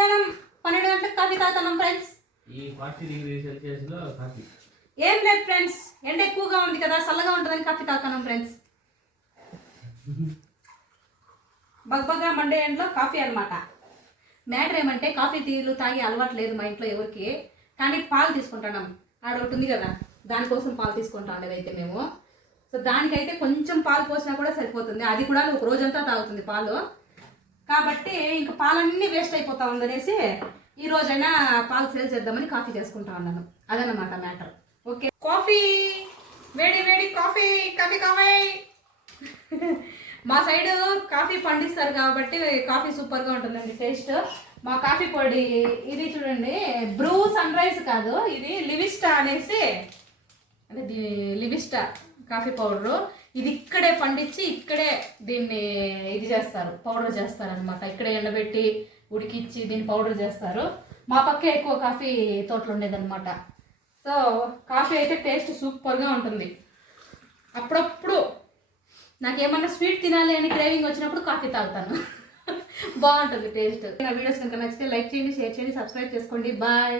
మధ్యాహ్నం పన్నెండు గంటలకు కాఫీ తాగుతున్నాం ఫ్రెండ్స్ ఈ ఫార్టీ డిగ్రీ సెల్సియస్లో కాఫీ. ఏం లేదు ఫ్రెండ్స్ ఎండ ఎక్కువగా ఉంది కదా చల్లగా ఉంటుందని కాఫీ తాగుతున్నాం ఫ్రెండ్స్ బగ్బగ్గా మండే ఎండలో కాఫీ అన్నమాట. మ్యాటర్ ఏమంటే కాఫీ టీలు తాగి అలవాటు లేదు మా ఇంట్లో ఎవరికి కానీ పాలు తీసుకుంటున్నాం. ఆడ ఒకటి ఉంది కదా దానికోసం పాలు తీసుకుంటా అయితే మేము. సో దానికైతే కొంచెం పాలు పోసినా కూడా సరిపోతుంది. అది కూడా ఒక రోజంతా తాగుతుంది పాలు. కాబట్టి ఇంకా పాలన్నీ వేస్ట్ అయిపోతా ఉందనేసి ఈ రోజైనా పాలు సేల్ చేద్దామని కాఫీ చేసుకుంటా ఉన్నాను. అదనమాట మ్యాటర్. ఓకే? కాఫీ! వేడి వేడి కాఫీ! కాఫీ కాఫీ మా సైడ్ కాఫీ పండిస్తారు కాబట్టి కాఫీ సూపర్గా ఉంటుందండి టేస్ట్. మా కాఫీ పొడి ఇది చూడండి బ్రూ సన్ రైజ్ కాదు ఇది లివిస్టా అనేసి అంటే లివిస్టా. Coffee powder. ఇది ఇక్కడే పండించి ఇక్కడే దీన్ని ఇది చేస్తారు పౌడర్ చేస్తారు అనమాట ఇక్కడే ఎండబెట్టి ఉడికిచ్చి దీన్ని పౌడర్ చేస్తారు. మా పక్కే ఎక్కువ కాఫీ తోటలు ఉండేదన్నమాట. సో కాఫీ అయితే టేస్ట్ సూపర్గా ఉంటుంది. అప్పుడప్పుడు నాకేమన్నా స్వీట్ తినాలి అని క్రేవింగ్ వచ్చినప్పుడు కాఫీ తాగుతాను. బాగుంటుంది టేస్ట్. నా వీడియోస్ కనుక నచ్చితే లైక్ చేయండి షేర్ చేయండి సబ్స్క్రైబ్ చేసుకోండి. బాయ్.